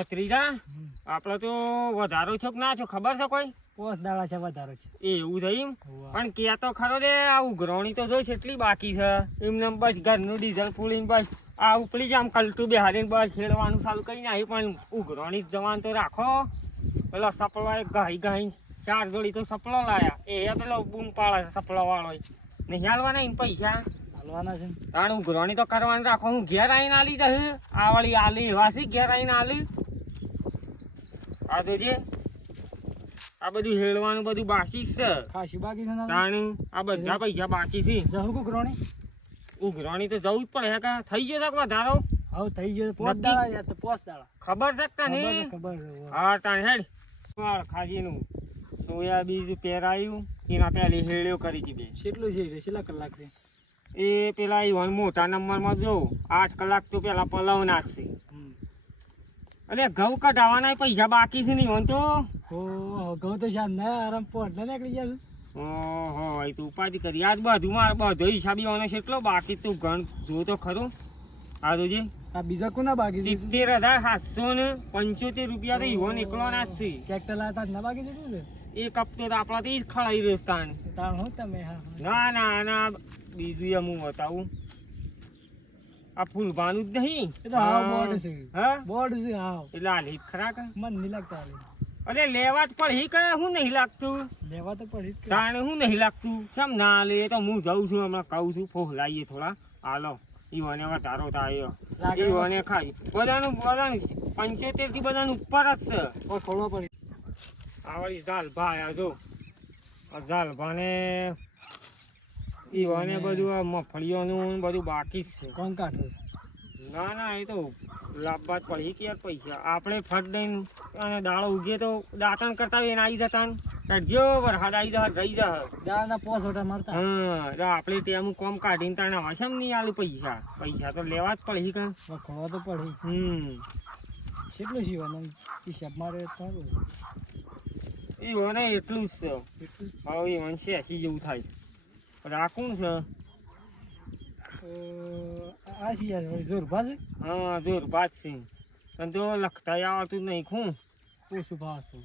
ભત્રીજા આપડે તો વધારો છો કે ના છો ખબર છે કોઈ? 5 દાડા છે વધારો છે. એવું થયું પણ કે તો ખરો રે આ ઉઘરાણી તો જોઈ કેટલી બાકી છે એમને બસ ઘરનું ડીઝલ પૂરીને બસ આ ઉપડી જ આમ કલટું બેહારીને બસ ખેડવાનું ચાલુ કરી નાખ્યું પણ ઉઘરાણી જવાન તો રાખો. પેલો સપલો એક ગાઈ 4 જોડી તો સપલો લાયા એ પેલો બૂમ પાડે સપલો વાળો નહીં હાલવાના એમ પૈસા હાલવાના છે. તાણ ઉઘરાણી તો કરવાની રાખો. હું ઘેર આવીને આલી જશે આ વાળી આલી વાસી ઘેર આવીને આલી આ તો જે આ બધું હેળવાનું બધું બાકી છે. ખાસી બાકી છે. તાણી આ બધા પૈસા બાકી છે. જહુ કુકરોણી ઉઘરાણી તો જવું જ પડે કે થઈ ગયો છે વધારો? હવે થઈ ગયો 5 દાડા યાર તો 5 દાડા ખબર છે કે નહીં? ખબર હા તાણ હેડ ખાજીનું સોયાબીન પહેરાયું એના પહેલી હેળ્યો કરી હતી. કેટલું છે કેટલા કલાક છે? એ પેલા ઈવન મોટા નંબરમાં જો 8 કલાક તો પેલા પલાવ નાખશે. એટલે ઘઉં કઢાવાના પૈસા બાકી છે નહીં તો ઘઉં તો શાંત ના આરામ પોટ ના નીકળી જાય. ઓહો એ તો ઉપાધિ કરી આજ બધું મારે બધો હિસાબી આનો છે એટલો બાકી તું ગણ જો તો ખરું. આ જોજે આ બીજા કોના બાકી છે? 70,775 રૂપિયા તો ઈવન એકલો ના જ છે. ટ્રેક્ટર લાતા ના બાકી છે ને એક હપ્તો તો આપણાથી જ ખડાઈ રહ્યો તાણ. તાણ હો તમે. ના ના ના બીજું એમ હું બતાવું આ ફૂલભાનું જ નહીં. એ તો હાવ બોર્ડ છે. હા બોર્ડ છે હાવ. એટલે આ લીધ ખરા કે મન નહીં લાગતા અરે લેવા જ પડી કે હું નહીં લાગતું લેવા તો પડી જ. તાણે હું નહીં લાગતું કેમ ના લે તો હું જઉં છું હમણાં કહું છું ફોહલાઈએ થોડા હાલો ઈવને વધારો થાય ઈવને ખાઈ બધાનું 75 થી બધાનું ઉપર જ છે. ખોલવા પડી આ વાળી ઝાલભા આયા જો આ ઝાલભાને ઈવને બધું આ મફળીઓનું બધું બાકી જ છે. કોણ કાઢે? ના ના એ તો લાભવા જ પડી કે યાર પૈસા આપણે ફટ દઈને અને દાળો ઉગે તો દાંતણ કરતા એને આવી જતા જો વરસાદ આવી જવા રહી જા દાળના 5 ઓટા મારતા. હા આપણે ત્યાં કોમ કાઢીને તાણે હશે નહીં આલું પૈસા તો લેવા જ પડી કે ખોવા તો પડી. કેટલું સીવાનું હિસાબ મારે સારું એ મને એટલું જ છે. હવે એ મને 80 જેવું થાય રાખું છે. આ સિયા જોરભા છે. હા જોરભા જ છે પણ તો લખતા આવડતું નહીં ખું ઓછું ભાવ હતું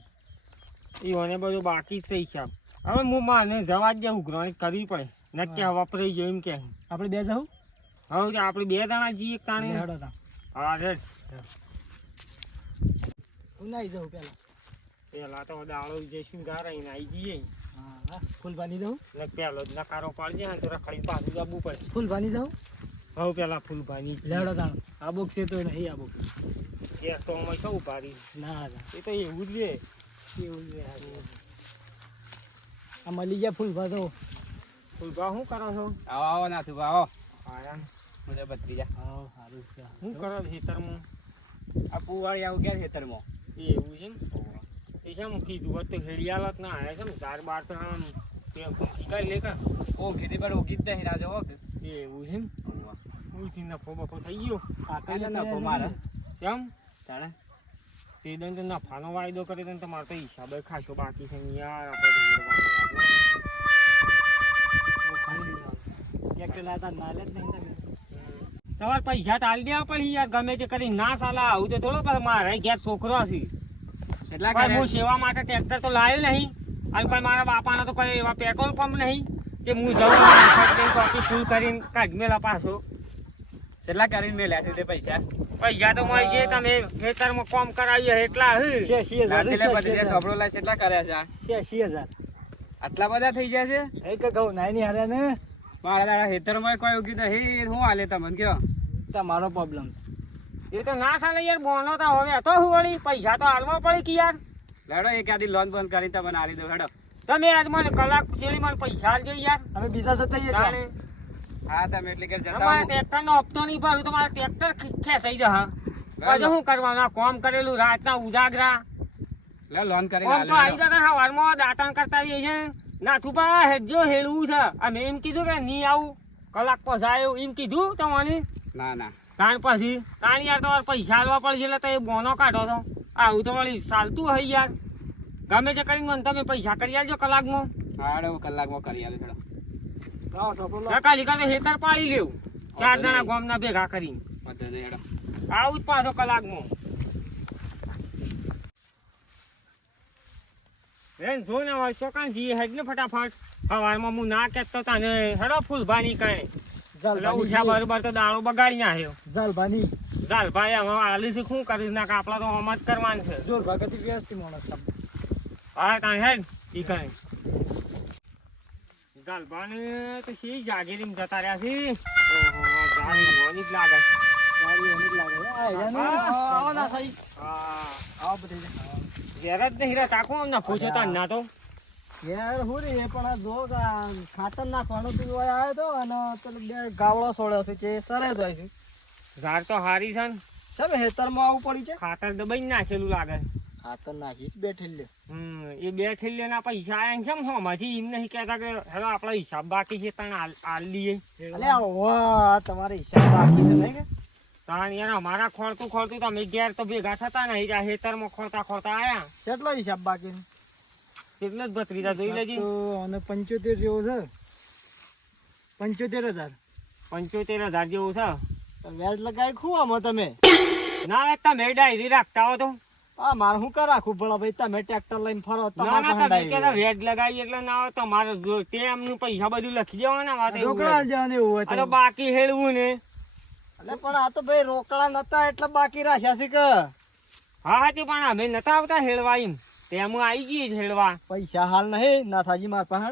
એ મને બધું બાકી છે હિસાબ. હવે હું માને જવા જ જાય ઉઘરાણી કરવી પડે નક્કી વાપરાઈ ગયો એમ કે આપણે 2 જાઉં. હવે આપણે 2 જણા જઈએ તાણે. હા રેડ હું નાઈ જાઉં પેલા તો દાળો જઈશું ગાર આવીને આવી જઈએ. હા ફૂલ બાંધી દઉં ને પેલો જ નકારો પાડજે તો રખડી પાછું જવું પડે. ફૂલ બાંધી દઉં. હવે પેલા ફૂલ ભાની લેવડો તાણ આ બોક છે તો નહીં આ બોક ગેસ તો અમે કેવું ભારી ના એ તો એવું જ રે એવું છે. આ મળી ગયા ફૂલ ભા તો ફૂલભા શું કરો છો? આવો આવો નાથું આવો આયા મને ભત્રીજા. હા સારું છે. શું કરો ખેતરમાં? આ પુવાળી આવું ક્યાં ખેતરમાં? એવું છે ને એ છે ને કીધું હોત તો હેડિયાલત ના આવ્યા છે ને 4 બાર તો આમ કઈ લે કા ઓ ખેતી પર ઓગી જ નહીં રાજો ઓગ. એવું છે ને ઉલથી નફો બફો થઈ ગયો. કાકા નફો મારે કેમ તાણે તે દંડ નફાનો વાયદો કરે તો તમારે તો હિસાબે ખાસો બાકી છે ને યાર આપણે ટ્રેક્ટર લાતા ના લે જ નહીં તમે. તમારે પૈસા તો આલી દેવા પડે યાર ગમે તે કરી ના સાલા આવું તો થોડો પણ મારા ઘેર છોકરો છે કેટલા પણ હું સેવા માટે ટ્રેક્ટર તો લાવ્યો નહીં અને કોઈ મારા બાપાના તો કોઈ એવા પેટ્રોલ પંપ નહીં કે હું જઉં કોપી ફૂલ કરીને કાઢી મેલા પાછો. કેટલા કરીને મેલ્યા છે તે પૈસા? પૈસા તો મળી જાય તમે ખેતરમાં કામ કરાવીએ એટલા સોપડો લાય કેટલા કર્યા છે? 80,000 આટલા બધા થઈ ગયા છે? એક ઘઉં નાઈ નહીં હારે ને મારા તારા ખેતરમાં કોઈ ઉગી તો હે હું હાલે તમને કયો તમારો પ્રોબ્લેમ. એ તો ના ચાલે યાર બોનો તો હવે તો હું વળી પૈસા તો હાલવા પડે કે યાર. લડો એક આદી લોન બંધ કરીને તમને હાલી દો હેડો. તમે આજ મને કલાક છેલ્લી મને પૈસા આલજો યાર. અમે બીજા સત્તાઈએ હા તમે એટલે કે જતા તમારા ટ્રેક્ટર નો હપ્તો નહીં ભરું તો મારા ટ્રેક્ટર ખેંચાઈ જશે. પછી શું કરવાનું કામ કરેલું રાતના ઉજાગરા લે લોન કરી આમ તો આવી જતા સવારમાં દાંતણ કરતા આવીએ છે નાથુપા હેડજો હેડવું છે અમે એમ કીધું કે નહીં આવું કલાક પછી આવ્યું એમ કીધું તમને. ના ના તાણ પછી તાણ યાર તમારે પૈસા આલવા પડશે એટલે તમે બોનો કાઢો તો આવું તો વળી ચાલતું હોય યાર. ગમે તે કરીને મને તમે પૈસા કરી આલજો કલાકમાં. હા હેડો કલાકમાં કરી આલે હેડો. કાલી કાલે હેતર પાડી લેવું 4 જણા ગામના ભેગા કરીને વાંધો નહીં હેડો. આવું જ પાછો કલાકમાં. રે જો ને હવે શોકાન જઈએ હેડ ને ફટાફટ સવારમાં હું ના કહેતો તને હેડો ફૂલભાની કાંઈ એટલે ઉઠ્યા બરોબર તો દાળો બગાડી નાખ્યો ઝાલભાની ચાલ ભાઈ હવે આલીથી શું કરીશ ના આપડા તો આમ જ કરવાનું છે જોર ભાગતી વ્યસ્તી માણસ હા કાંઈ હેડ ઈ કાંઈ ચાલભાને તો શી જાગીરી જતા રહ્યા છે ગાડી ધોવાની જ લાગે ગાડી ઓની જ લાગે આ આવો ના થઈ હા આવો બધે ઘેર જ નહીં રહેતા કોણ ના પૂછો તાર ના તો યાર હું રે પણ આ જો ખાતર નાખવાનું તું આવ્યો તો અને પેલો બે ગાવડો છોડ્યો છે જે સરે જાય છે ઝાડ તો હારી છે ને સાહેબ હેતરમાં આવું પડ્યું છે ખાતર દબાઈ નાખેલું લાગે ખાતર નાખીશ બેઠી લે એ બે થેલીઓના પૈસા આયા છે ને હોમાંથી એમ નહીં કહેતા કે હેલો આપણો હિસાબ બાકી છે તને આલ દઈએ અલે વાહ તમારે હિસાબ બાકી છે નહીં કે તાણ યાર અમારા ખોળતું તમે ઘેર તો ભેગા થતા નહીં આ હેતરમાં ખોળતા આયા કેટલો હિસાબ બાકી છે એટલે જ ભત્રીજા જોઈ લેજી તો અને 75 જેવો છે 75,000 75,000 જેવું છે તો વ્યાજ લગાવી ખુવામાં તમે ના હવે તમે ડાયરી રાખતા હો તો આ મારે શું કર રાખવું પડે ભાઈ તમે ટ્રેક્ટર લઈને ફરો ના ના તમે તમારે કહેતા વ્યાજ લગાવી એટલે ના હોય તમારે ટેમનું પૈસા બધું લખી દેવાના વાત એવું રોકડા હોય. જવાનું એવું હોય આ તો તો. બાકી હેડવું ને એટલે પણ આ તો ભાઈ રોકડા નતા એટલે બાકી રાખ્યા છે કે હા હાથી પણ અમે નતા આવતા હેડવા એમ તેમ આવી ગઈ જ હેડવા પૈસા હાલ નહીં નાથાજી માર પાસે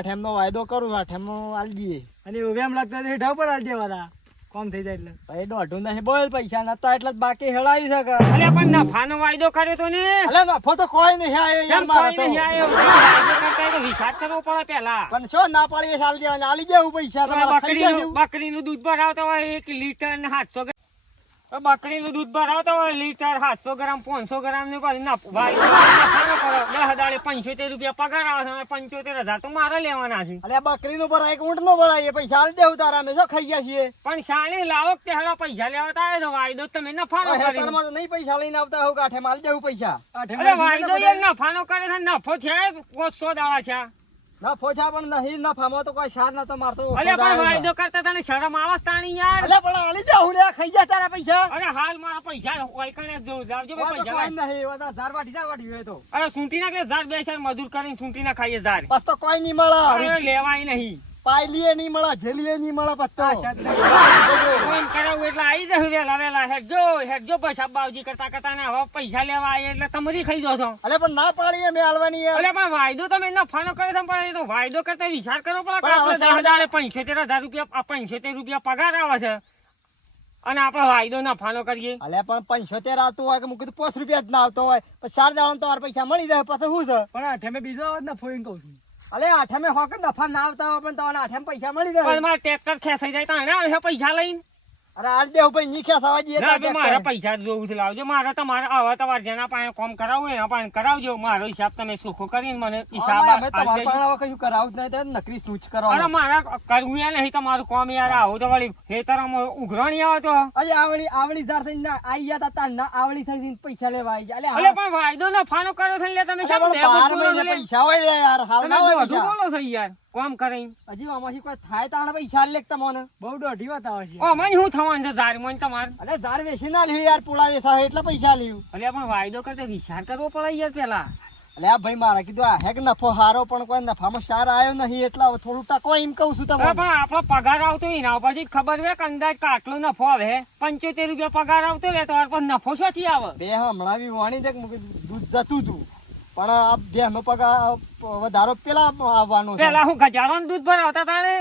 8 નો વાયદો કરું 8 નો આલી દઈએ અને એવું એમ લાગતું હતું હેઠા ઉપર આલી દેવાના કોમ થઈ જાય એટલે ભાઈ દોઢું નહીં બોલ પૈસા નતા એટલે જ બાકી હેડાવી શકે અલે પણ નફાનો વાયદો કર્યો તો ને અલે નફો તો કોઈ નહીં આવ્યો યાર કેમ મારે કોઈ તો નહીં આયો? વાયદો કરતા હોય તો વિચાર કરવો પડે પહેલા પણ શું ના પાડીએ સાલ દેવાના આલી દેવું પૈસા તમારા ખાઈ જજો. બકરીનું દૂધ ભરાવતો હોય 1 લીટર ને 700 ગ્રામ બકરીનું દૂધ ભરાવતો હોય લીટર 700 ગ્રામ 500 ગ્રામ ને કોઈ નફો નફાનો કરો 10 દાડે 75 રૂપિયા પગાર આવે છે 75,000 તો મારે લેવાના છે અલે આ બકરીનો ભરાય કે ઊંટ નો ભરાય એ પૈસા આલી દેવું તારા અમે શું ખાઈ ગયા છીએ પણ શાળી લાવો કે હેડા પૈસા લેવા આવે તો વાયદો તમે નફાનો કરી હેતરમાં તો નહીં પૈસા લઈને આવતા હોવ કાઠે માલ દેવું પૈસા અરે વાયદો યાર નફાનો કરે છે નફો છે 500 દાડા છે ના ફોછા પણ નહીં નફામાં તો કોઈ સાર નતો મારતો અરે પણ વાયદો કરતા તને શરમ આવે છે તાણી યાર અલે પણ આલી જાઉં લે ખાઈ જા તારા પૈસા અરે હાલ મારા પૈસા હોય કને જો લાવજો વા તો પૈસા કોઈ નહીં વા તો ઝાર વાટી હોય તો અરે સૂંટી ના કે ઝાર બેસાર મજૂર કરીને સૂંટી ના ખાઈએ ઝાર બસ તો કોઈ નહીં મળે અરે લેવાય નહીં પાયલીએ નહીં મળે જેલીએ નહીં મળે પત્તો ફોન કરાવું એટલે આવી જશે વેલા હેડજો પૈસા બાવજી કરતા ને હવે પૈસા લેવા આવીએ એટલે તમારી ખાઈ દો છો અલે પણ ના પાડીએ મેં હાલવાની યાર અરે પણ વાયદો તમે નફાનો કરે છે પણ એ તો વાયદો કરતા વિચાર કરવો પડે કે પણ હવે આપણે 75,000 રૂપિયા 75 રૂપિયા પગાર આવે છે અને આપણે વાયદો નફાનો કરીએ અલે પણ 75 આવતું હોય કે મૂકી તો 5 રૂપિયા જ ના આવતો હોય પછી 4 દાડા તો પૈસા મળી જાય પછી શું છે પણ આઠે બીજો નફો એમ કહું છું અલે આઠે હોક નફા ના આવતા હોય પણ તમને આઠે પૈસા મળી જાય પણ મારે ટ્રેક્ટર ખેંચાઈ જાય તો એને આવે પૈસા લઈને અરે આજ દેવ ભાઈ ની ખેસાવા જઈએ ના બે મારા પૈસા જ જોવું છે લાવજો મારે તમારે આવા તમારે જેના પાસે કોમ કરાવવું એના પાસે કરાવજો મારો હિસાબ તમે સુખો કરીને મને હિસાબ અમે તમારા પાસે કશું કરાવું જ નહીં તો નકરી સૂચ કરો અરે મારા કરવું એ નહીં તમારું કોમ યાર આવું તો વળી ખેતરમાં ઉઘરણી આવે તો અરે આવડી ધાર થઈને આઈ ગયા તા ના આવડી થઈને પૈસા લેવા આવી ગયા અલે પણ વાયદો નફાનો કર્યો છે એટલે તમે શું પૈસા હોય યાર હાલ ના હોય બધું બોલો છો યાર કોમ કરીને હજી આમાંથી કોઈ થાય તાણે પૈસા લેક તમને બહુ દોઢી વાત આવે છે ઓ મને શું થવાનું છે ઝાર મને તમારે અરે ઝાર વેચી ના લ્યું યાર પૂળા વેચા એટલે પૈસા લ્યું અલે પણ વાયદો કરતા વિચાર કરવો પડે યાર પેલા અલે આ ભાઈ મારા કીધું આ હેક નફો હારો પણ કોઈ નફામાં સાર આવ્યો નહીં એટલે હવે થોડું ટકો એમ કહું છું તમને પણ આપણો પગાર આવતો એના ઉપરથી ખબર હોય કે અંદાજ આટલો નફો આવે 75 રૂપિયા પગાર આવતો લે તો પણ નફો શોથી આવે બે હમણાં બી વાણી દેખ દૂધ જતું હતું પણ આ બે નો પગાર વધારો પેલા આવવાનો છે પેલા હું ગજારો દૂધ ભરાવતા તાણે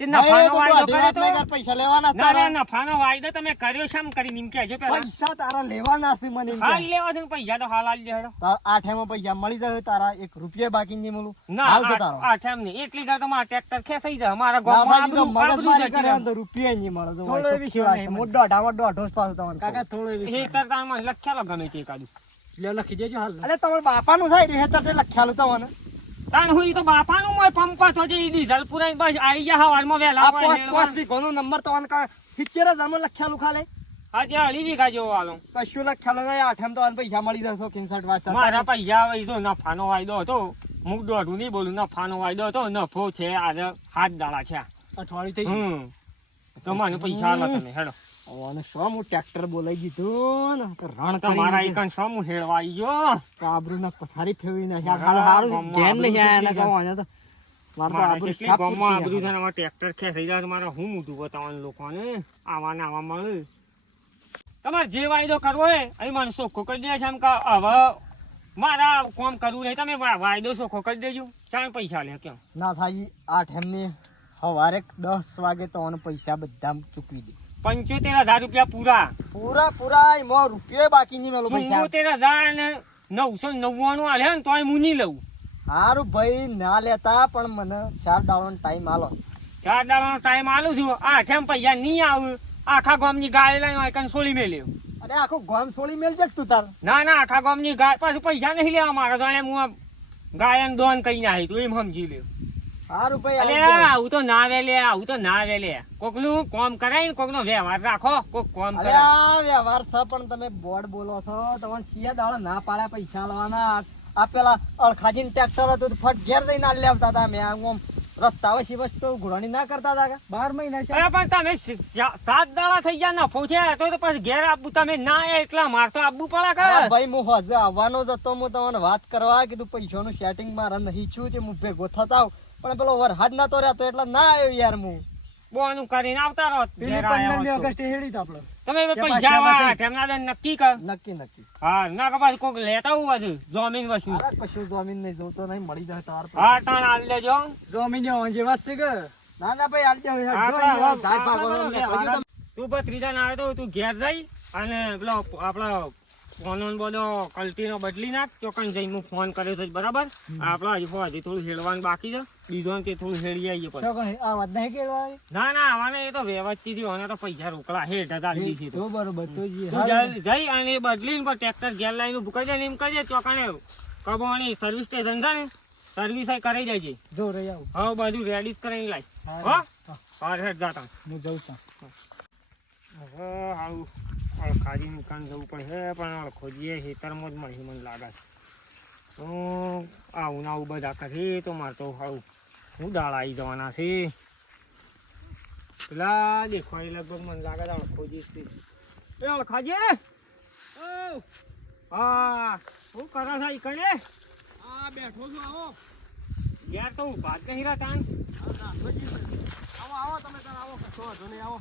તે નફાનો વાયદો કર્યો તો પૈસા લેવાના ના ના નફાનો વાયદો તમે કર્યો શેમ કરી એમ કહેજો પેલા પૈસા તારા લેવાના છે મને એમ હાલ લેવા છે ને પૈસા તો હાલ આલી દેડો આઠેમાં પૈસા મળી જાય તારા 1 રૂપિયા બાકી નહીં મળું ના હાલ તો તારો આ ઠેમ નહીં એટલી ગાર તો મારા ટ્રેક્ટર ખેંચાઈ જાય મારા ગામમાં મગજમારી કરે તો રૂપિયા નહીં મળે તો થોડો વિશ્વાસ નહીં મોટો દોઢો જ પાછો તમને કાકા થોડો એ તરતામાં લખ્યા ગમે તે એકાદું લે લખી દેજો હાલ અલે તમારા બાપાનું થાય રેહેતર છે લખ્યાલું તમને તાણ હું ઈ તો બાપાનું મોય પંપ હતો જે ઈ ડીઝલ પુરાઈ બસ આઈ ગયા હવારમાં વેલા આ પોસ્ટ વીઘોનો નંબર તમને કા 70000 માં લખ્યાલું ખાલે આજે 2.5 વીઘા જેવો આલો કશું લખ્યાલું નહીં આઠમ તો પૈસા મળી જશે 65 વાસા મારા પૈસા આવે તો નફાનો વાયદો હતો હું દોઢું નહીં બોલું નફાનો વાયદો હતો નફો છે આજે 7 દાડા છે અઠવાડિયું થઈ તો મને પૈસા આલો તમે હેડો અને શું હું ટ્રેક્ટર બોલાવી દીધું ને તો રણ તમારા ઈકન શું હું હેળવા આવી ગયો કાબરૂના પથારી ફેરવી નાખ્યા હારું ધ્યાન નહીં આયા એના કહો આને તો મારે તો આબરૂ કેટલી સાફ ગામમાં પૂરી આબરૂ છે ને આમાં ટ્રેક્ટર ખેંચાઈ જાય તો મારે હું મોટું બતાવવાનું લોકોને આવા ને આવા મળે તમારે જે વાયદો કરવો હોય અહીં મને ચોખ્ખો કરી દે છે એમ કે હવે મારા કામ કરવું નહીં તમે વાયદો ચોખ્ખો કરી દેજો ચાર પૈસા લે કેમ ના થાય આ ઠેમની સવારે 10 વાગે તો આને પૈસા બધા ચૂકવી દે 75,000 રૂપિયા પૂરા પૂરા એમાં રૂપિયો બાકી નહીં મેલો પૈસા 74,000 ને 999 આલે ને તોય હું નહીં લઉં હારું ભાઈ ના લેતા પણ મને 4 દાડાનો ટાઈમ આલો 4 દાડાનો ટાઈમ આલું છું આ કેમ પૈસા નહીં આવે આખા ગામની ગાય લઈને આઈકન સોળી મેલ્યો અરે આખો ગામ છોડી મેલ છે તું તાર ના આખા ગામની ગાય પાછું પૈસા નહીં લેવા મારે તો હું ગાયન દોન કઈ નાખી તું એમ સમજી લ્યો હારું ભાઈ અલે આવું તો ના વેલે આવું તો ના વેલે કોકનું કામ કરાય ને કોકનો વ્યવહાર રાખો કોક કામ અરે કરે આ વ્યવહાર છે પણ તમે બોર્ડ બોલો છો તમને સિયા દાડા ના પાડ્યા પૈસા લેવાના આ પેલા અળખાજીન ટ્રેક્ટર હતું ફટ ઘેર દઈને આ લેવતા હતા મેં આમ રસ્તા વસી વસ્તુ ઘોડાની ના કરતા હતા 12 મહિના છે અરે પણ તમે 7 દાડા થઈ ગયા નફો છે તો પછી ઘેર આપવું તમે ના આયા એટલા માર તો આપવું પડે કે અરે ભાઈ હું હજે આવવાનો જ હતો હું તમને વાત કરવા કીધું પૈસાનું સેટિંગ મારે નહીં છું તે હું ભેગો થતા આવું પણ પેલો વરસાદ નતો રહેતો એટલે ના આવ્યો યાર હું બોનું કરીને આવતા રહો ઘેર આયા હોત તો. હેડી આપણે તમે પૈસા આવા તેમના દન નક્કી કર નક્કી હા ના કપાસ કોક લેતા હું બધું જમીન વસ્તુ અરે કશું જમીન નહીં જોતો નહીં મળી જાય તાર હા તાણ આલ દેજો જમીન જે વાત છે કે ના ભાઈ આલજે તું પણ ત્રીજા ના આવે તો તું ઘેર જઈ અને પેલો આપડો ફોન બોલો કલ્ટીનો બદલી નાખ ચોકન જઈને હું ફોન કર્યો છે બરાબર આપડે હજી થોડું હેડવાનું બાકી છે બીજો ને તે થોડું હેડી આવીએ પછી આ વાત નહીં કેવાય ના આવાને એ તો વ્યવસ્થિત થી તો પૈસા રોકડા હેઠ હતા દીધી તો બરોબર તો જઈ અને એ બદલીને પણ ટ્રેક્ટર ઘેર લાવીને ભૂકાઈ જાય ને એમ કહેજે ચોકણે કબોની સર્વિસ સ્ટેશન છે ને સર્વિસ કરાઈ જાય જો રહી આવું હવે બધું રેડી જ કરીને લાય હો હા હેઠ જાતા હું જઉં છું હવે આવું અળખાજી દુકાન જવું પડે પણ ખોજીએ ખેતરમાં જ મળી મને લાગે છે તો આવું ના આવું બધા કરી તો મારે તો આવું હું દાળ આવી જવાના છે પેલા દેખવાય લગભગ મને લાગે છે અળખોજી છે એ અળખાજી હા શું કરો છો ઈ કણે આ બેઠો છું આવો યાર તો ઉભા જ નહીં રહેતા ને. આવો તમે તાર આવો કશો વાંધો નહીં આવો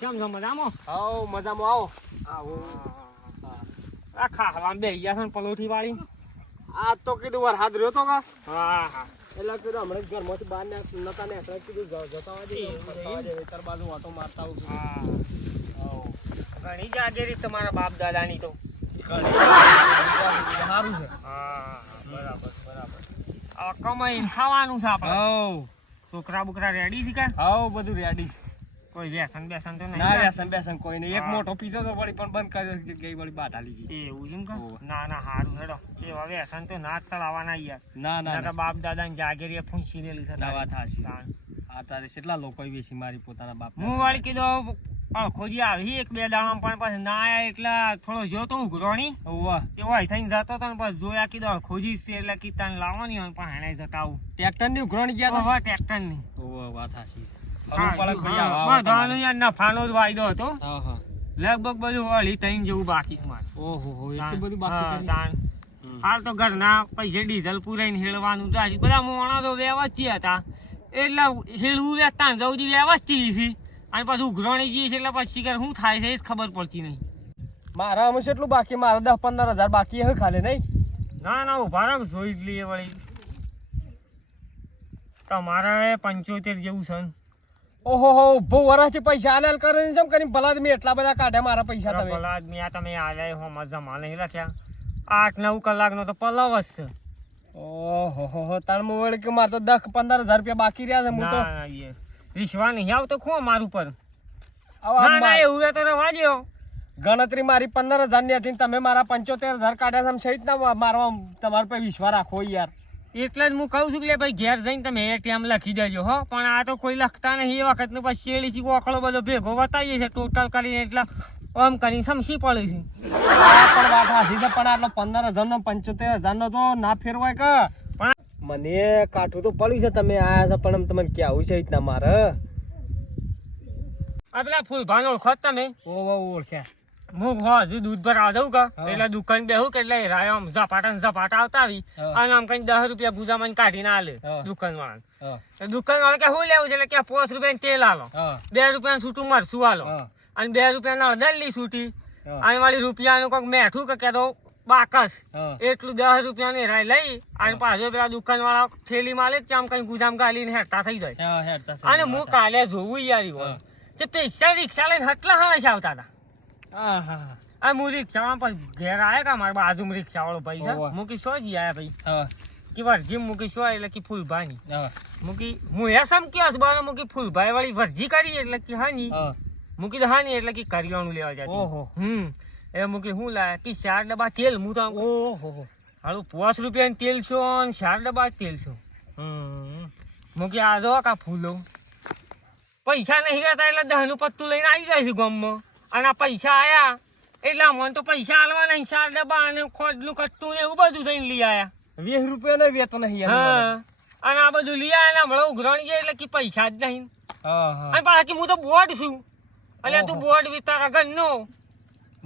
કેમ છો મજામાં આવો મજામાં આવો આવો આ ખાવામાં બેસી ગયા છે ને પલોઠી વાળી આ તો કીધું વાર હાથ રહ્યો તો કા હા એટલે કીધું હમણાં ઘરમાંથી બહાર નતા ને એટલે કીધું જતા હોય વેતર બાજુ ઓટો મારતા આવું ઘણી જાગેરી તમારા બાપ દાદાની તો સારું છે હા બરાબર હવે કમાઈને ખાવાનું છે આપણે છોકરા બોકરા રેડી છે કે હાવ બધું રેડી કોઈ વ્યસન બેસન તો નહીં ના ને? બેસન કોઈ નહીં એક હા. મોટો પીધો તો વળી પણ બંધ કર્યો જગ્યાએ વળી બાધા લીધી એવું છે એમ કે હોવે. ના હારું હેડો એવા વ્યસન તો ના જ ચલાવવાના યાર ના નકર બાપ દાદાની જાગીરી ફૂંસી લેલી છે ના વાત હાચી. તાણ. આ તારે કેટલા લોકો વેચી મારી પોતાના બાપ હું વળી કીધું ખોજી આવી એક બે દાડા પણ પછી ના આયા એટલે થોડો જો તો ઉઘરોણી વાહ તે હોય થઈને જતો તો ને પછી જોયા કીધું ખોજી છે એટલે કીધું લાવવાની હોય પણ હેણાઈ જતા આવું ટ્રેક્ટર ની ઉઘરાણી ગયા હવે ટ્રેક્ટર ની હતા વાત હાચી બધાનો યાર નફાનો જ વાયદો હતો હા હા લગભગ બધું અઢી ત્રણ જેવું બાકી છે મારે ઓહો હો તાણ. એટલું બધું હા, બાકી કરી? તાણ. હાલ તો ઘરના પૈસે ડીઝલ પૂરાઈને હેળવાનું થાય બધા મોણા તો વ્યવસ્થિત હતા એટલે હેળવું વેચતા જવું વ્યવસ્થિત છે અને પછી ઉઘરાણી જઈએ છે એટલે પછી ઘર શું થાય છે એ જ ખબર પડતી નહીં મારા અમે કેટલું બાકી મારા 10-15 હજાર બાકી હે ખાલી નહીં ના ઉભા રહો જોઈ જ લઈએ વળી તમારે 75 જેવું છે ને. ઓહો હો ઉભો વરાથી પૈસા આલેલ કરે ને જેમ કરીને ભલા મેં એટલા બધા કાઢ્યા મારા પૈસા તમે ભલા આદમી આ તમે આલ્યા હો મજા માં નહીં રાખ્યા 8-9 કલાકનો તો પલાવ જ છે ઓહો હો તાણ મુ વળી કે મારે તો 10-15 હજાર રૂપિયા બાકી રહ્યા છે હું તો ના યાર વિશ્વાસ નહીં આવતો ખો મારું પર આવા ના એવું એ તો રવા દ્યો ગણતરી મારી 15,000 ની હતી ને તમે મારા 75,000 કાઢ્યા છે સહિત ના મારવા તમારા પર વિશ્વાસ રાખો યાર એટલે જ હું કહું છું કે ભાઈ ઘેર જઈને તમે એટીએમ લખી દેજો હો પણ આ તો કોઈ લખતા નહીં એ વખત નું પછી શેળી થી ઓખળો બધો ભેગો બતાવીએ છે ટોટલ કરીને એટલે આમ કરીને સમસી પડે છે આ પણ વાત હાચી છે પણ આટલો 15,000 નો 75,000 નો તો ના ફેરવાય કે પણ મને કાઠું તો પડ્યું છે તમે આયા છો પણ તમને કેવું છે રીતના મારે આ પેલા ફૂલભાન ઓળખો જ તમે? ઓળખ્યા. હું હજુ દૂધ ભરાવા જઉં કે હા. એટલે દુકાન બેહું કે એટલે રાય આમ ઝપાટા ને ઝપાટા આવતા આવી હા. અને આમ કઈ 10 રૂપિયા ગુજામાં કાઢીને આલે હા. દુકાન વાળા. હા દુકાન વાળા કે શું લેવું છે એટલે કે 5 રૂપિયા તેલ આલો, હા 2 રૂપિયા છૂટું મરસું આલો હા અને 2 રૂપિયા અડદલી છૂટી હા. અને વાળી રૂપિયાનું કોઈક મેઠું કે તો બાકસ હા એટલું 10 રૂપિયાની રાય લઈ અને પાછો પેલા દુકાન વાળા થેલી માં લે આમ કઈ ગુજામ ગાલીને હેઠતા થઈ જાય. હા હેડતા થઈ અને હું કાલે જોવું યાર ઈ હા. તે પૈસા રિક્ષા લઈને હટલા હાણે આવતા હતા. હા હા આ હું રિક્ષામાં પછી ઘેર આવ્યા કા મારા બાજુમાં રિક્ષા વાળો ભાઈ છે ઓવા. મૂકી શો જી આયા ભાઈ હા કે વરજી મૂકી શો એટલે કે ફૂલભાઈ હા મૂકી હું એ સમ કે હસબાનો મૂકી ફૂલભાઈ વાળી વરજી કરી એટલે કે હાની હા મૂકી તો હાની એટલે કે કરિયાણું લેવા જતી. ઓહો. એ મૂકી હું લાયા કે 4 ડબ્બા તેલ હું તો ઓહો હાલું 5 રૂપિયાનું તેલ છો અને 4 ડબ્બા તેલ છો. મૂકી આ જો કા ફૂલો પૈસા નહીં રહેતા એટલે 10 નું પત્તું લઈને આવી જાય છે ગામમાં અને આ પૈસા આયા એટલે મને તો પૈસા આલવા નહીં 4 ડબ્બા અને ખોદનું કટ્ટું ને એવું બધું થઈને લઈ આયા. 20 રૂપિયા વેતન નહીં હા અને આ બધું લઈ આયા ને હમણાં ઉઘરાણી જાય એટલે કે પૈસા જ નહીં. હા હા અને પાછા હું તો બોર્ડ છું એટલે તું બોર્ડ વિતારા ઘરનો.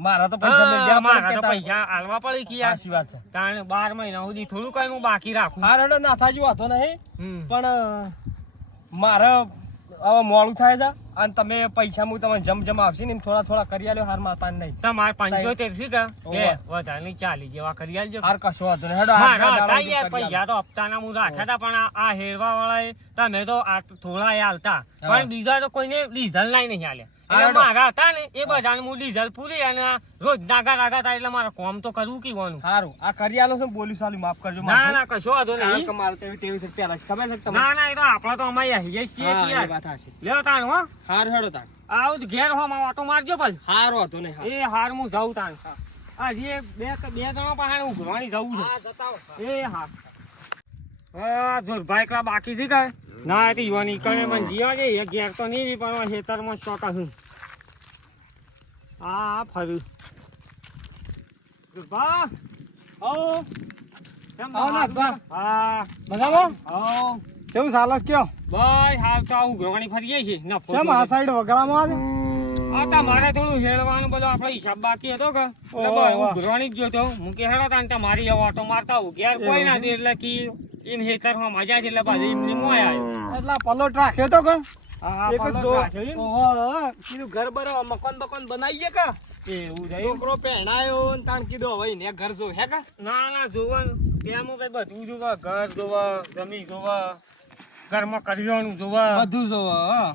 મારા તો પૈસા મેં ગયા મારા પડે તો કે પૈસા આલવા પડે કે યાર. સાચી વાત છે. તાણે 12 મહિના સુધી થોડું કઈ હું બાકી રાખું. હા રેડો નાથાજી વાતો નહીં હમ. પણ મારે હવે મોડું થાય છે અને તમે પૈસા હું તમે જમ આવશે ને એમ થોડા થોડા કરી આલ્યો હાર મારતા નહીં. તમારે 75 છે કે ઓવા. વધારે 40 જેવા કરી આલજો. હાર કશો વાંધો નહીં. હેડો મારા હાર હતા દાડો યાર કરી આલો. પૈસા તો હપ્તાના હું રાખ્યા હતા પણ આ હેરવા વાળાએ તમે તો આ થોડા આલતા હા. પણ બીજા તો કોઈને ડીઝલ લાઈ નહીં આલ્યા. હા, એટલે હેડો. મારા હતા ને એ બધાને હું ડીઝલ પૂરી અને આ રોજ નાગા નાગા થાય એટલે મારે કોમ તો કરવું કીવાનું. હારું આ કરી આલો છે બોલ્યું સાલું માફ કરજો ના ના કશો વાંધો કારણ નહીં. કે મારે તો એવી ટેવ છે પહેલા જ ખબર છે કે તમને? ના ના એ તો આપણા તો અમારી આહીએ જ છીએ હા, કે એ યાર. વાત હાચી. લ્યો તાણ હો હારું હેડો તાણ. આવું જ ઘેર હો માં ઓટો મારજો પછી. હારું હતો નહીં. એ હાર હું જાઉં તાણ. હજી બે જણા પાસે ઉઘરાણી જવું છે. હા જતા આવો. એ હા જોરભાઈ એકલા બાકી છે કાંઈ? ના એ તો યુવાની કણે મને જીવા છે એ ઘેર તો નહીં પણ ખેતરમાં ચોકા છું. હા ફર્યું જોરભા આવો. કેમ આવો નાથભા. હા મજામાં? આવો કેવું ચાલે છે કયો? ભાઈ હાલ તો આવું ઘણી ફરીએ છીએ નફો કેમ આ સાઈડ વગડામાં આવે? આ તમારે થોડું હેળવાનું બધું આપણો હિસાબ બાકી હતો કે એટલે ઓહો, બસ વાહ. હું ઘરવાણી જ જોતો હું કે હેડો તાન તમારી હવે ઓટો મારતા હું ઘેર કોઈ એવું નથી એટલે કે એમ હેતરમાં મજા છે એટલે પાછું એમની મોય આવ્યો. એટલે પલોટ રાખ્યો તો કે હા એક જ પલોટ જો. રાખ્યો એમ? ઓહો, કીધું ઘર બરો મકાન બકાન બનાવીએ કા એવું છે એમ? છોકરો પહેણાયો ને તાણ કીધું હવે ને ઘર જો હે કા ના ના જોવાનું એમ ભાઈ બધું જોવા ઘર જોવા જમીન જોવા ઘરમાં કરિયાણું જોવા બધું જો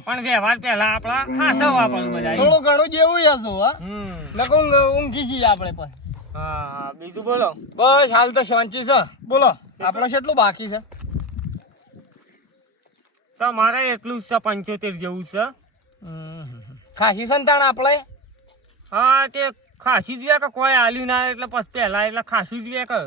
પણ વ્યવહાર પહેલા આપડા ખાસવા પડે બધા થોડું ઘણું જેવું હશો હા હમ નકો ઊંઘી જઈએ આપણે પણ હા બીજું બોલો બસ હાલ તો શાંતિ છે બોલો આપણે કેટલું બાકી છે તમારે એટલું જ છે 75 જેવું છે. ખાસી સંતાણ આપણે હા તે ખાસી જ વ્યા કે કોઈ આલ્યું ના એટલે પછી પહેલા એટલે ખાસું જ વ્યા કે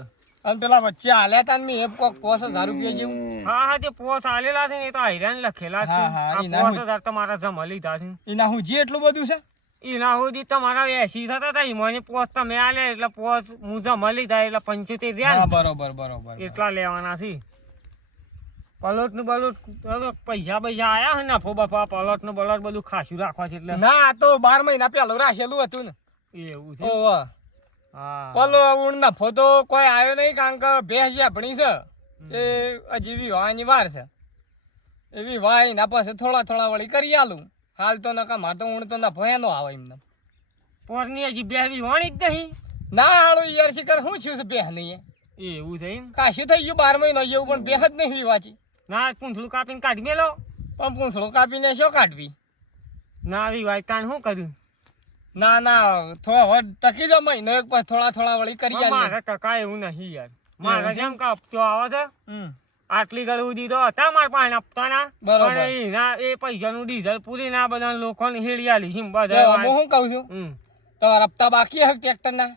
અને પેલા વચ્ચે હાલ્યા તા ને મેં કોક 5000 રૂપિયા જેવું હા હા તે પોસ આલેલા છે ને એ તો આયરન લખેલા છે. હા, હા, આ એના 5000 તમારા જમા લીધા છે. એના હું જે એટલું બધું છે એના સુધી તમારા 80 થતા હતા મને પોસ તમે આલે એટલે પોસ હું જમા લીધા એટલે 75 રહ્યા હા ને. બરોબર બરોબર એટલા લેવાના છે. પલોટ નું બલોટ પૈસા આયા હે નફો બફા પલોટ નું બલોટ બધું ખાસું રાખવા છે એટલે ના આ તો 12 મહિના પહેલું રાખેલું હતું ને એવું છે. ઓવા હા પલો ઊંડ નફો તો કોઈ આવ્યો નહીં કારણ કે ભેંસ આપણી છે તે હજી વિવાહની વાર છે એ વિવાહ એના પાસે થોડા થોડા વળી કરી આલું હાલ તો નકા મારે તો ઊંડ તો નફો એનો આવે એમને પોરની હજી બેહવી વાણી જ નહીં. ના હાળું યાર શિકર શું થયું છે બેહ નહીં એવું છે એમ? કાશી થઈ ગયું 12 મહિના જેવું પણ બેહ જ નહીં વિવાચી ના પૂંછડું કાપીને કાઢી મેલો. પણ પૂંછડો કાપીને શું કાઢવી ના વિવાહ તાણ શું કર્યું? ના ના થોડા હવે ટકી જાવ મહિનો એક પછી થોડા થોડા વળી કરી પણ આલીએ. મારે ટકા એવું નહીં યાર. મારે એવું છે? જેમ કે હપ્તો આવે છે હમ. આટલી ઘડી સુધી તો હતા મારા પાસે હપ્તાના બરોબર. પણ એના એ પૈસાનું ડીઝલ પૂરી ના બધા લોકોને હેળી આલી છે જો બધા. હું શું કહું છું હમ. તમારા હપ્તા બાકી હે ટ્રેક્ટરના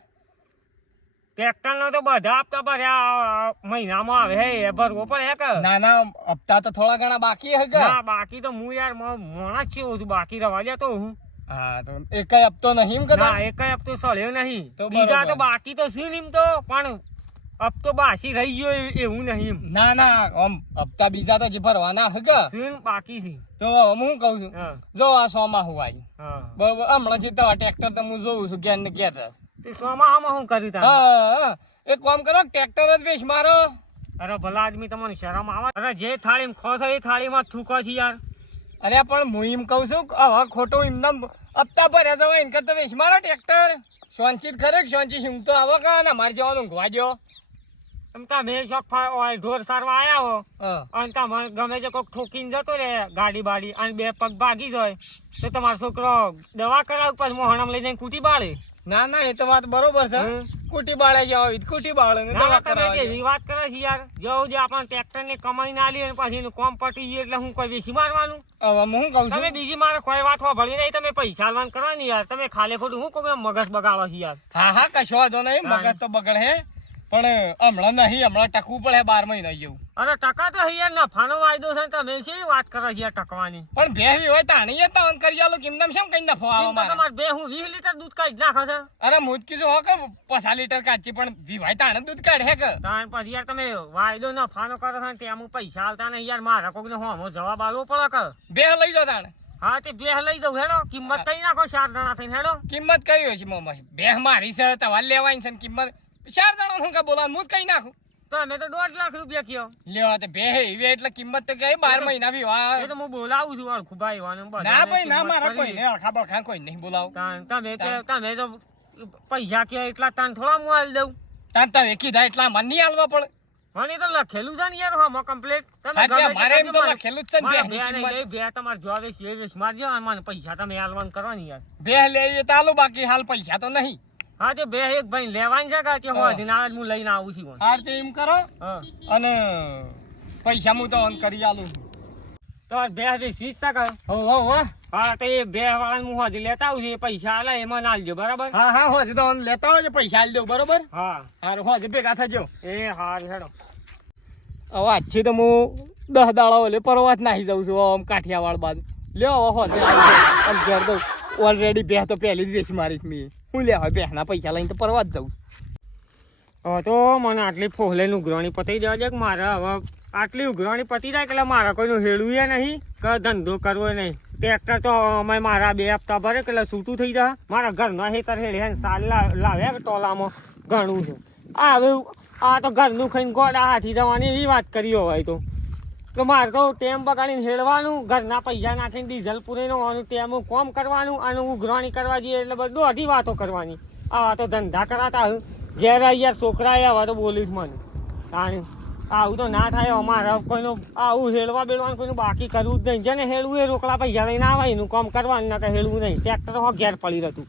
ટ્રેક્ટરનો તો બધા હપ્તા ભર્યા મહિનામાં આવે હે એ ભરવો પડે હે કે? ના ના હપ્તા તો થોડા ઘણા બાકી હે કે ના બાકી તો હું યાર મોણા જ છું બાકી રવા દેતો હું. હા તો એકેય હપ્તો નહીં એમ કદા ના એક હપ્તો સળ્યો નહીં. તો બીજા બરોબર. તો બાકી તો છે ને એમ તો પણ અબ તો બાસી રહી ગયો એવું નહીં એમ. ના ના આમ હપ્તા બીજા તો જે ભરવાના હે શું બાકી છે? તો હું કઉ છું હા જો આ 100 માં હું આવી હા બરોબર હમણાં જે ટ્રેક્ટર તો હું જોઉં છું ઘેર ને ઘેર. તે સોમાં શું કર્યું તારે? હા એક કામ કરો ટ્રેક્ટર જ વેચ મારો. અરે ભલા આદમી તમને શરમ આવે? અરે જે થાળી ખો છો એ થાળીમાં થૂકો છે યાર. અરે પણ હું એમ કઉ છું હવે ખોટું એમને હપ્તા ભર્યા જવાય એને કરતા વેચ મારો ટ્રેક્ટર. શાંતિ ખરે શાંતિ શું તો આવો કા ને મારે જવાનું ઊંઘવા જો. તમે શોખ ઢોર સારવા આયા હો હા અને તમે ગમે તે કોઈક ઠોકીને જતો રે ગાડી બાડી અને બે પગ ભાગી જાય તો તમારો છોકરો દવા કરાવ પછી મોહણમ લઈ જઈને કૂટી બાળે. ના ના એ તો વાત બરોબર છે. હમ. કુટી બાળે જાવ કુટી બાળે ને ના દવા તમે કરાવવા કેવી વાત કરે છે યાર? જેવું જે આપણને ટ્રેક્ટર ને કમાઈ ના લી અને પછી એનું કોમ પટી ગયું એટલે હું કોઈ વેચી મારવાનું? હવે હું કહું તમે છું બીજી મારે કોઈ વાત ભળી નહીં. તમે પૈસા આલવાનું કરવાની યાર. તમે ખાલી ખોટું હું કોઈ મગજ બગાડો છે યાર. હા હા કશો વાંધો નહીં મગજ તો બગડે પણ હમણાં નહીં હમણાં ટકવું પડે 12 મહિના જેવું. અરે ટકા તો અહીંયા નફાનો વાયદો છે ને તમે કેવી વાત કરો છો યાર ટકવાની? પણ બેહવી હોય તાણી તો કરી આલો કિંમત કેમ કઈ નફો આવે એમ તો મારે. તમારે બે હું 20 લીટર દૂધ કાઢી નાખો છે. અરે હું જ કીધું હો કે 5 લીટર કાઢી પણ વિવાય તાણે દૂધ કાઢે કે. તાણ પછી યાર તમે વાયદો નફાનો કરો છો ને ત્યાં હું પૈસા આલતા નહીં યાર. મારા કોક ને હોમો જવાબ આલવો પડે કે. બે લઈ જાઓ તાણે. હા તે બે લઈ દઉં હેડો. કિંમત કઈ નાખો 4 જણા થઈને હેડો. કિંમત કઈ હોય છે મોમાં બે મારી છે તમારે લેવાની છે ને કિંમત 4 જણા હું કા બોલાવાનું હું જ કઈ નાખું. તો અમે તો 1.5 લાખ રૂપિયા કયો. લેવા તો બે એવી એટલે કિંમત તો કઈ 12 મહિના વિવાહ. એ તો હું બોલાવું છું અળખું ભાઈ વાને બધાને ના ભાઈ ના કિંમત મારા કરી. કોઈ નહીં અળખા બળખા કોઈ નહીં બોલાવું. તાણ તમે તો પૈસા કે એટલા તાણ થોડા હું આલી દઉં. તાન તમે કીધા એટલા મને નહીં આલવા પડે. મને તો લખેલું છે ને યાર હોમો કમ્પ્લીટ. તમે હા, ગમે તે મારે એમ તો કરજો, લખેલું જ છે ને મારા બેની બે નહીં, કિંમત. બે તમારે જોવે છે એ વેચ મારજો અને મને પૈસા તમે આલવાનું કરવાની યાર. બે લેવી તો આલો બાકી હાલ પૈસા તો નહીં. હા તે બે એક ભાઈ લેવાની છે કે હા. હોદી ના હું લઈને આવું છું. હાર તો એમ કરો હા અને પૈસા હું તો ઓન કરી આલું. તો બે વેચી જ શકે. હો હો હો હા તો એ બે વાળા હું હોદી લેતા આવું છું. એ પૈસા આલે એમાં આલજો બરાબર. હા હા હોજ તો ઓન લેતા હોય પૈસા આલી દઉં બરોબર. હા હાર હોજ ભેગા થજો. એ હાર હેડો. હવે આજથી તો હું 10 દાડા ઓલે પરવાત નાહી જાઉં છું આમ કાઠિયાવાડ બાદ. લ્યો હોજ આમ ઘેર દઉં ઓલરેડી બે તો પહેલી જ વેચ મારી મેં. હું લેવા બેના પૈસા લઈને તો પરવાત જાઉં. હવે તો મને આટલી ફોહલેની ઉઘરાણી પતી જવા દે કે મારે હવે આટલી ઉઘરાણી પતી જાય એટલે મારે કોઈનું હેડવું નહીં કે ધંધો કરવો નહીં. ટ્રેક્ટર તો અમે મારા 2 હપ્તા ભરે એટલે છૂટું થઈ જાય. મારા ઘરના હેતર હેડે સાલ લાવ્યા કે ટોલામાં ઘણું છે. આ હવે આ તો ઘરનું ખાઈને ગોળા હાથી જવાની એવી વાત કરી હોય તો મારે તો ટેમ બગાડીને હેડવાનું, ઘરના પૈસા નાખીને ડીઝલ પૂરીને આવવાનું, ટેમું કોમ કરવાનું અને ઉઘરાણી કરવા જઈએ એટલે બધું અઢી વાતો કરવાની. આવા તો ધંધા કરાતા ઘેર યાર છોકરા આવા તો બોલીશ મને. કારણ આવું તો ના થાય. અમારે કોઈનું આવું હેડવા બેડવાનું કોઈનું બાકી કરવું જ નહીં. જેને હેડવું એ રોકડા પૈસા લઈને આવે એનું કામ કરવાનું, ના કે હેડવું નહીં. ટ્રેક્ટર ઘેર પડી રહેતું.